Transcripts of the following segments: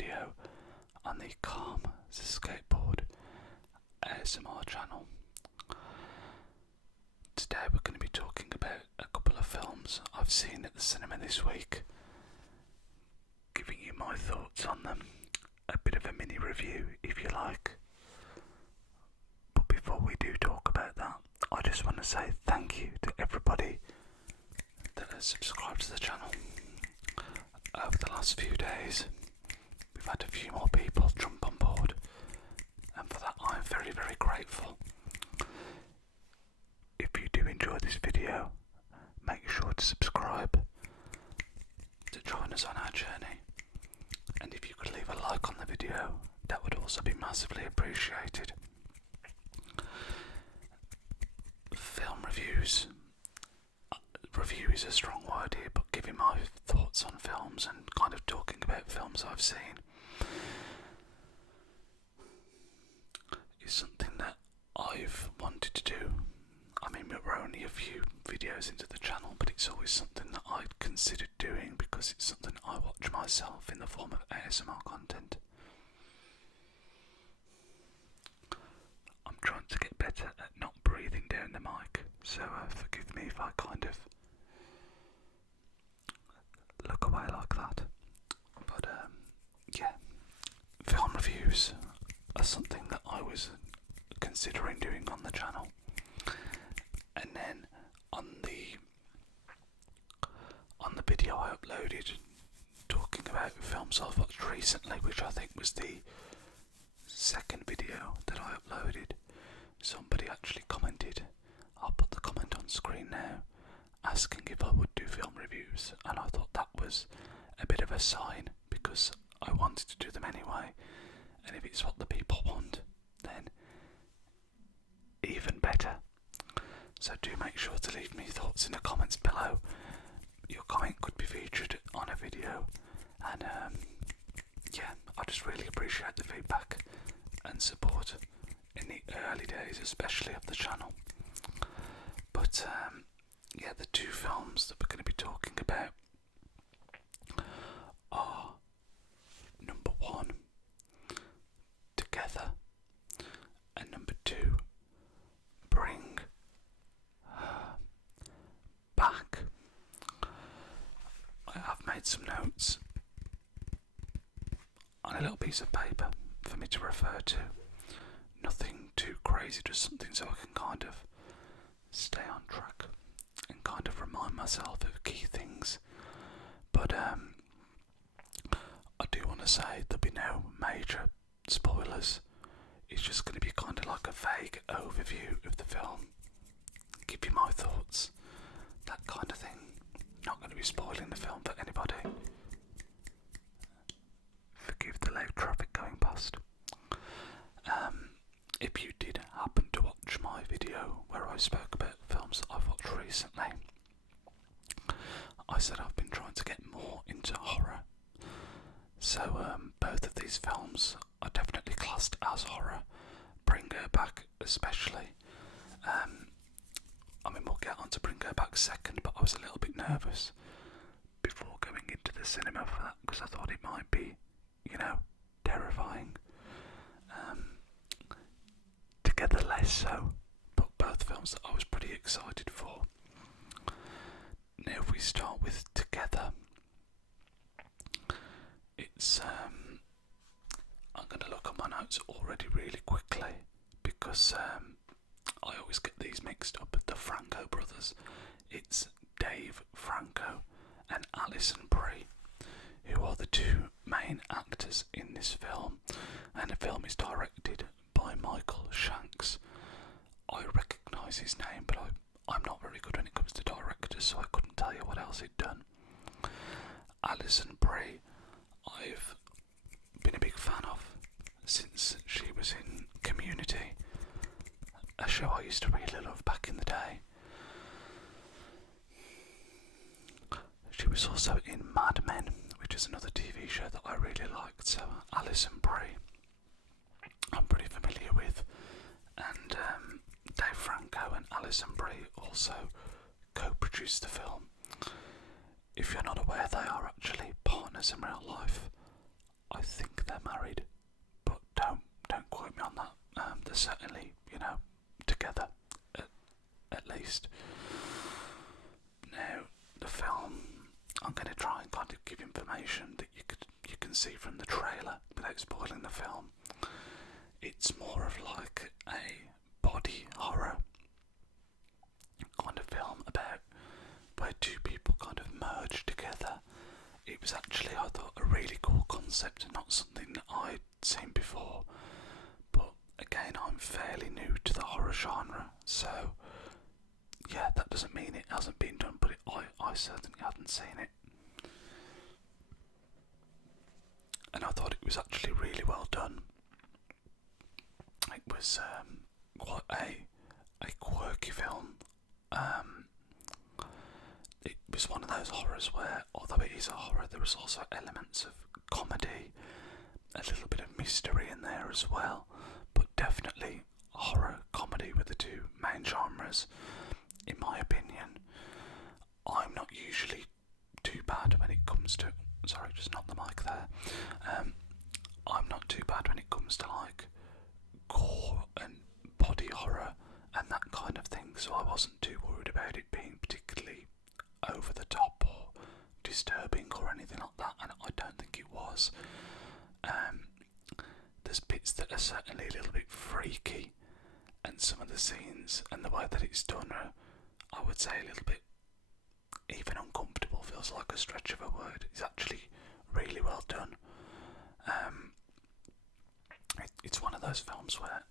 video on the Calm Skateboard ASMR channel. Today we're going to be talking about a couple of films I've seen at the cinema this week, giving you my thoughts on them, a bit of a mini review if you like. But before we do talk about that, I just want to say thank you to everybody that has subscribed to the channel. Over the last few days, we've had a few more people jump on board, and for that I'm very, very grateful. If you do enjoy this video, make sure to subscribe to join us on our journey, and if you could leave a like on the video, that would also be massively appreciated. Film reviews. Review is a strong word here, but giving my thoughts on films and kind of talking about films I've seen is something that I've wanted to do. I mean, we're only a few videos into the channel, but it's always something that I'd considered doing because it's something I watch myself in the form of ASMR content. I'm trying to get better at not breathing down the mic, so forgive me if I kind of look away like that. But yeah, film reviews are something that I was considering doing on the channel. And then on the video I uploaded talking about films I've watched recently, which I think was the second video that I uploaded, somebody actually commented, I'll put the comment on screen now, asking if I would do film reviews, and I thought that was a bit of a sign because I wanted to do them anyway, and if it's what the people want, then even better. So do make sure to leave me thoughts in the comments below. Your comment could be featured on a video, and yeah, I just really appreciate the feedback and support in the early days, especially of the channel. But yeah, the two films that we're going to be talking about are number one, Together, and number two, Bring Her Back. I have made some notes on a little piece of paper for me to refer to. Nothing too crazy, just something so I can kind of stay on track and kind of remind myself of key things. But I do want to say there'll be no major spoilers. It's just going to be kind of like a vague overview of the film, give you my thoughts, that kind of thing. Not going to be spoiling the film for anybody. Forgive the loud traffic going past. If you did happen to watch my video where I spoke about films that I've watched recently, I said I've been trying to get more into horror. So both of these films are definitely classed as horror. Bring Her Back especially. I mean, we'll get on to Bring Her Back second, but I was a little bit nervous before going into the cinema for that because I thought it might be, terrifying. Together less so, but both films that I was pretty excited for. Now if we start with Together, it's I'm going to look at my notes already really quickly because I always get these mixed up. The Franco brothers, it's Dave Franco and Alison Brie, who are the two main actors in this film, and the film is directed by Michael Shanks. I recognise his name, but I'm not very good when it comes to directors, so I couldn't tell you what else he'd done. Alison Brie, I've been a big fan of since she was in Community, a show I used to really love back in the day. She was also in Mad Men, which is another TV show that I really liked, so Alison Brie I'm pretty familiar with, and Dave Franco and Alison Brie also co-produced the film. If you're not aware, they are actually partners in real life. I think they're married, but don't quote me on that. They're certainly, together, at least. Now, the film, I'm going to try and kind of give information that you can see from the trailer without spoiling the film. It's more of like a body horror kind of film about where two people kind of merge together. It was actually, I thought, a really cool concept and not something that I'd seen before. But again, I'm fairly new to the horror genre, so yeah, that doesn't mean it hasn't been done, but I certainly hadn't seen it. And I thought it was actually really well done. It was quite a quirky film. It was one of those horrors where, although it is a horror, there was also elements of comedy, a little bit of mystery in there as well, but definitely horror, comedy were the two main genres, in my opinion. I'm not usually too bad when it comes to... Sorry, just knocked the mic there. I'm not too bad when it comes to like gore and body horror and that kind of thing, so I wasn't too worried about it being particularly over the top or disturbing or anything like that, and I don't think it was. There's bits that are certainly a little bit freaky, and some of the scenes and the way that it's done are, I would say, a little bit even uncomfortable. Feels like a stretch of a word. It's actually really well done. It's one of those films where,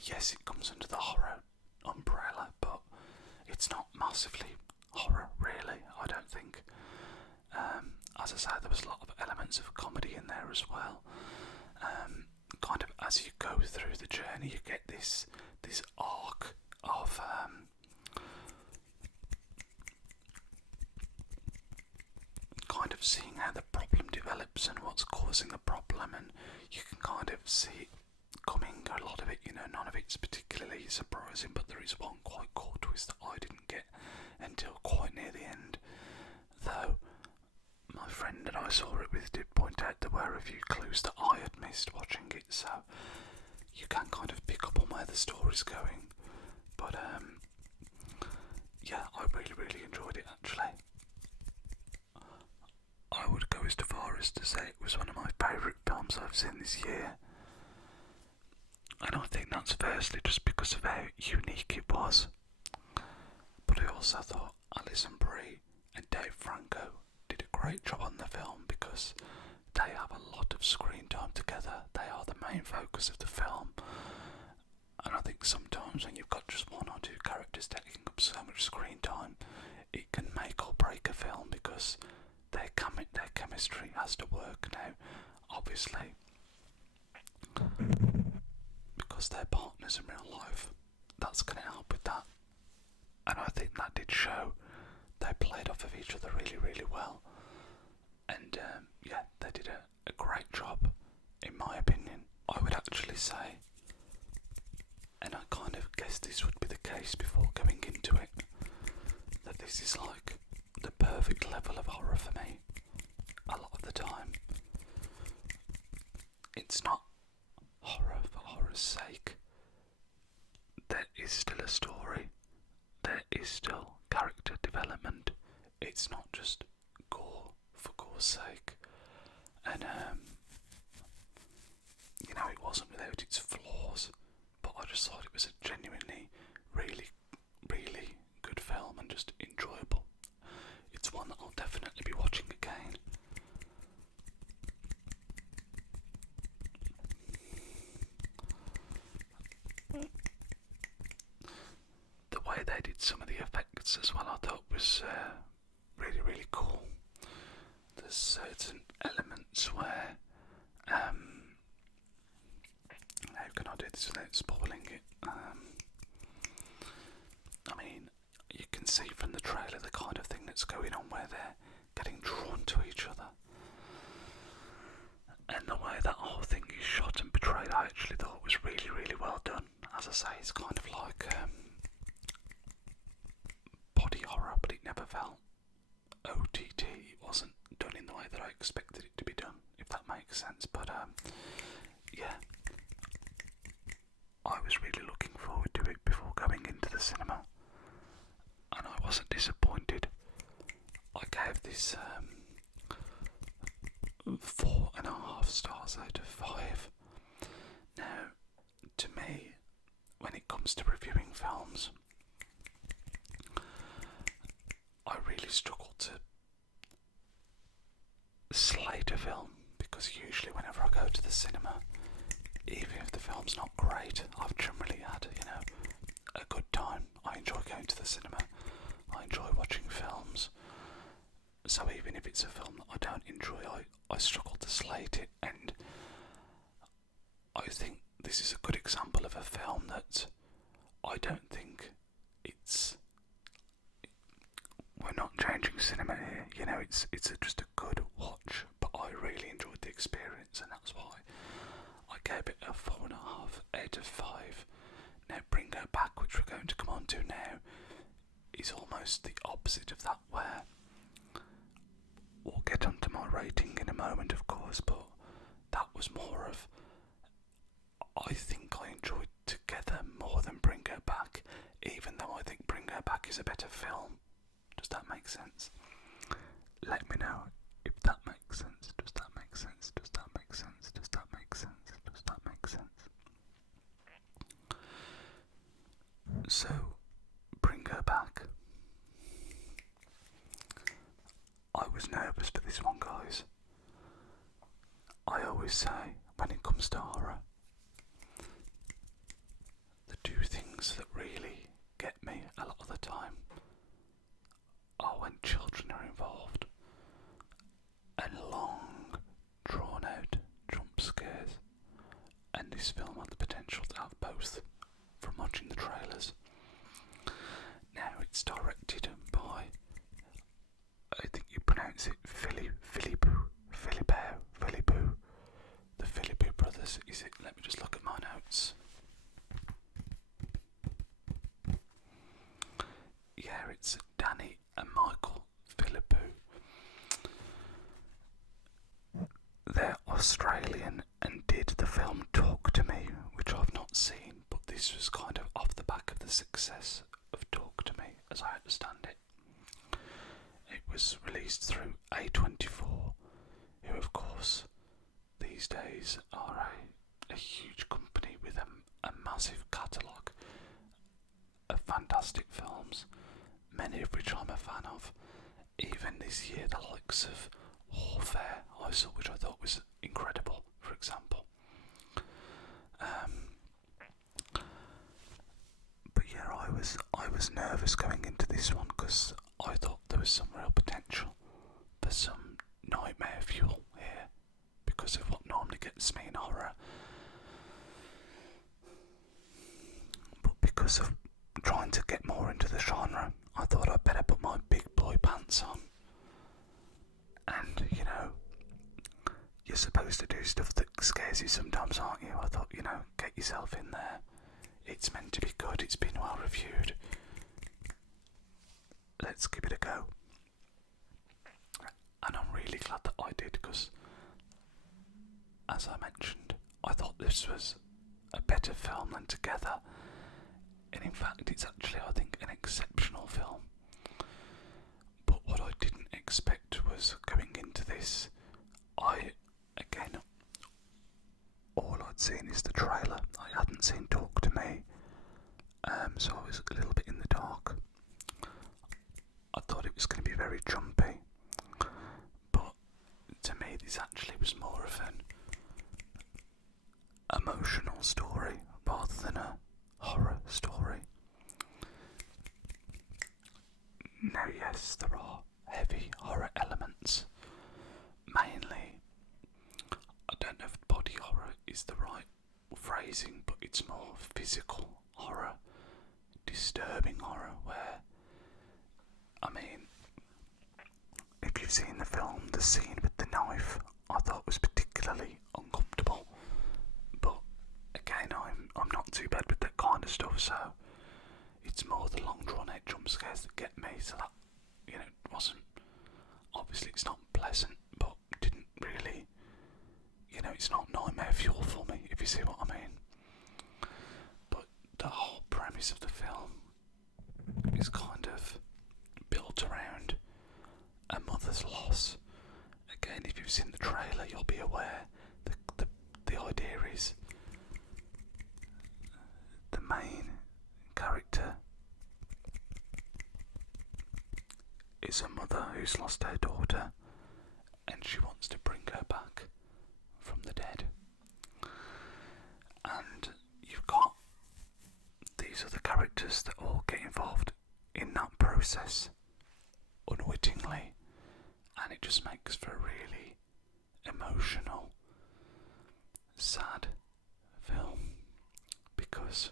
yes, it comes under the horror umbrella, but it's not massively horror, really, I don't think. As I say, there was a lot of elements of comedy in there as well. Kind of as you go through the journey, you get this arc of kind of seeing how the problem develops and what's causing the problem, and you can kind of see it coming, a lot of it, none of it's particularly surprising, but there is one quite cool twist that I didn't get until quite near the end, though my friend that I saw it with did point out there were a few clues that I had missed watching it, so you can kind of pick up on where the story's going. But yeah, I really enjoyed it, actually. I would go as far as to say it was one of my favourite films I've seen this year, and I think that's firstly just because of how unique it was, but I also thought Alison Brie and Dave Franco did a great job on the film because they have a lot of screen time together. They are the main focus of the film, and I think sometimes when you've got just one or two characters taking up so much screen time, it can make or break a film because their chemistry has to work. Now, obviously, because they're partners in real life, that's going to help with that, and I think that did show. They played off of each other really well, and yeah, they did a great job, in my opinion. I would actually say, and I kind of guessed this would be the case before going into it, that this is like the perfect level of horror for me. A lot of the time, it's not horror for horror's sake. There is still a story. There is still character development. It's not just gore for gore's sake. And it wasn't without its flaws, but I just thought it was a genuinely really good film and just enjoyable. It's one that I'll definitely be watching again. The way they did some of the effects as well, I thought was really cool. There's certain elements where how can I do this without spoiling it? I mean, you can see from the trailer the kind of thing that's going on where they're getting drawn to each other, and the way that whole thing is shot and portrayed, I actually thought was really well done. As I say, it's kind of like body horror, but it never felt OTT. It wasn't done in the way that I expected it to be done, if that makes sense. But yeah, I was really looking forward to it before going into the cinema, and I wasn't disappointed. I gave this 4.5 stars out of 5. Now, to me, when it comes to reviewing films, I really struggle to slate a film, because usually whenever I go to the cinema, even if the film's not great, I've generally had, a good time. I enjoy going to the cinema. I enjoy watching films. So even if it's a film that I don't enjoy, I struggle to slate it, and I think this is a good example of a film that I don't think we're not changing cinema here, it's just a good watch, but I really enjoyed the experience, and that's why I gave it a 4.5 out of 5. Now, Bring Her Back, which we're going to come on to now, is almost the opposite of that, where we'll get onto my rating in a moment, of course, but that was more of, I think I enjoyed Together more than Bring Her Back, even though I think Bring Her Back is a better film. Does that make sense? Let me know if that makes sense. Does that make sense? Does that make sense? Does that make sense? Does that make sense? So, Bring Her Back. I was nervous for this one, guys. I always say, when it comes to horror, the two things that really get me a lot of the time are when children are involved, and long, drawn-out jump scares. And this film had the potential to have both, from watching the trailers. Now, it's directed by, I think you pronounce it Philippe, the Philippe brothers. Is it? Let me just look at my notes. Yeah, it's Danny and Michael Philippe. They're Australian and did the film Talk to Me, which I've not seen, but this was kind of off the back of the success of Talk to Me, as I understand it. It was released through A24, who of course these days are a huge company with a massive catalogue of fantastic films, many of which I'm a fan of. Even this year, the likes of Warfare I saw, which I thought was incredible, for example. But yeah, I was nervous going into this one, because I thought there was some real potential for some nightmare fuel here, because of what normally gets me in horror. But because of trying to get more into the genre, I thought I'd better put my big boy pants on. And, you're supposed to do stuff that scares you sometimes, aren't you? I thought, get yourself in there. It's meant to be good, it's been well reviewed. Let's give it a go. And I'm really glad that I did, because, as I mentioned, I thought this was a better film than Together. And in fact, it's actually, I think, an exceptional film. But what I didn't expect was, going into this, all I'd seen is the trailer. I hadn't seen Talk to Me, so I was a little bit in the dark. I thought it was going to be very jumpy, but to me this actually was more of an emotional story rather than a horror story. Now, yes, there are heavy horror elements. Mainly, I don't know if body horror is the right phrasing, but it's more physical horror, disturbing horror, where, if you've seen the film, the scene with the knife, I thought was particularly uncomfortable. But again, I'm not too bad with that kind of stuff, so it's more the long drawn out jump scares that get me. So that, wasn't, obviously it's not pleasant, but didn't really it's not nightmare fuel for me, if you see what I mean. But the whole premise of the film is kind of built around a mother's loss. Again, if you've seen the trailer, you'll be aware the idea is the main character is a mother who's lost her daughter, and she wants to bring her back from the dead. And you've got these other characters that all get involved in that process unwittingly, and it just makes for a really emotional, sad film, because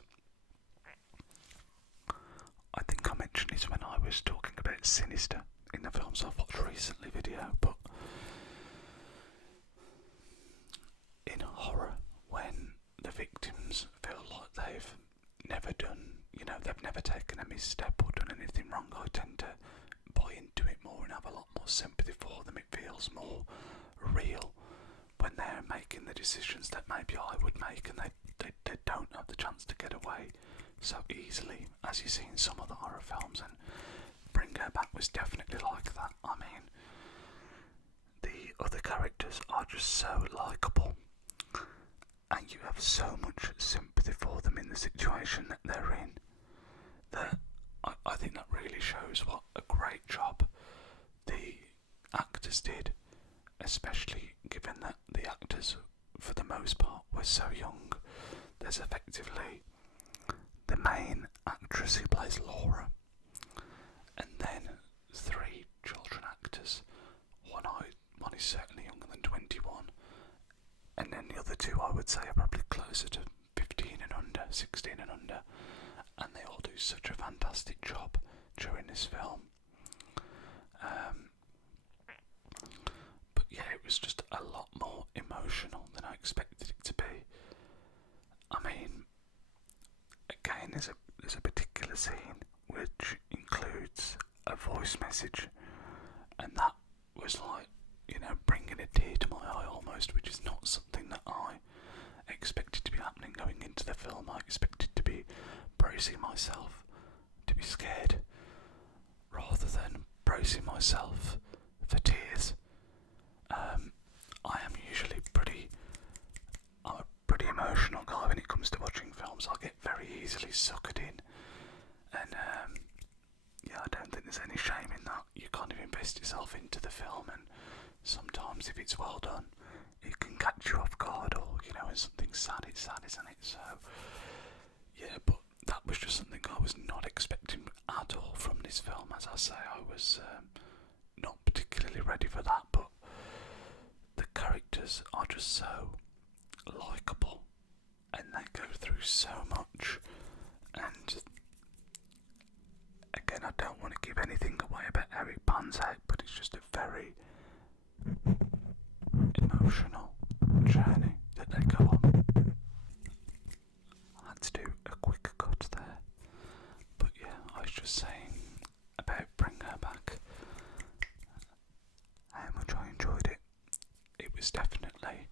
I think I mentioned this when I was talking about Sinister in the films I've watched recently video, but in horror, when the victims feel like they've never done, they've never taken a misstep or done anything wrong, I tend to buy into it more and have a lot more sympathy for them. It feels more real when they're making the decisions that maybe I would make, and they don't have the chance to get away so easily, as you see in some of the horror films, and Bring Her Back was definitely like that. I mean, the other characters are just so likeable, and you have so much sympathy for them in the situation that they're in, that I think that really shows what a great job the actors did, especially given that the actors, for the most part, were so young. There's effectively the main actress who plays Laura, and then 3 children actors. One is certainly younger than 21, and then the other 2 I would say are probably closer to 15 and under, 16 and under, and they all do such a fantastic job during this film. But yeah, it was just a lot more emotional than I expected it to be. I mean, again, there's a particular scene which includes a voice message, and that was like, bringing a tear to my eye almost, which is not something that I expected to be happening going into the film. I expected to be bracing myself to be scared rather than bracing myself for tears. I am usually I'm a pretty emotional guy when it comes to watching films. I get very easily sucked in, and I don't think there's any shame in that. You kind of invest yourself into the film, and sometimes if it's well done, it can catch you off guard, or when something's sad, it's sad, isn't it? So yeah, but that was just something I was not expecting at all from this film. As I say, I was not particularly ready for that, but the characters are just so likeable, and they go through so much, and again, I don't want to give anything away about how it pans out, but it's just a very emotional journey that they go on. I had to do a quick cut there, but yeah, I was just saying about Bring Her Back, how much I enjoyed it. It was definitely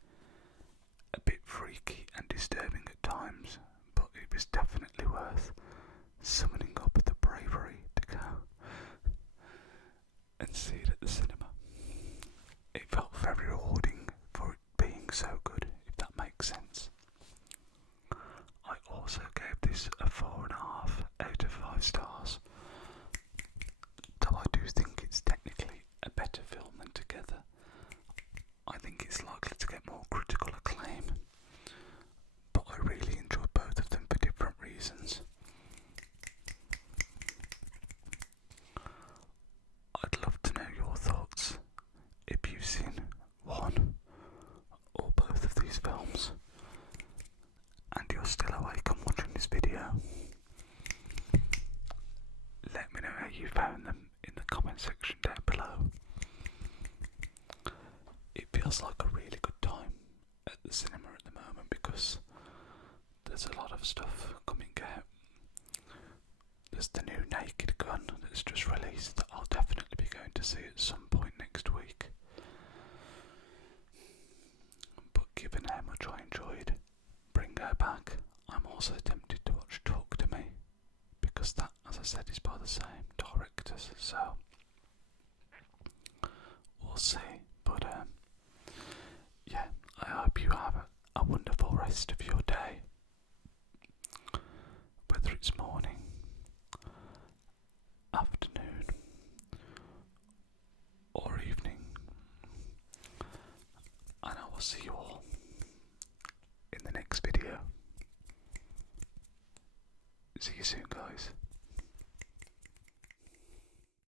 a bit freaky and disturbing at times, but it was definitely worth summoning up the bravery to go and see it at the cinema. It felt very rewarding for it being so good, if that makes sense. I also gave this a 4.5 out of 5 stars, though I do think it's technically a better film than Together. I think it's likely to get more critical acclaim, but I really enjoyed both of them for different reasons. I'd love to know your thoughts if you've seen one or both of these films and you're still awake and watching this video. Let me know how you found them in the comment section down below. It feels like a really good time at the cinema at the moment because there's a lot of stuff coming out. There's the new Naked Gun that's just released that I'll definitely be going to see at some point next week. But given given how much I enjoyed Bring Her Back, I'm also tempted to watch Talk to Me, because that, as I said, is by the same directors, so we'll see. But yeah, I hope you have a wonderful rest of your day, whether it's morning, afternoon, or evening, and I will see you all in the next video. See you soon, guys.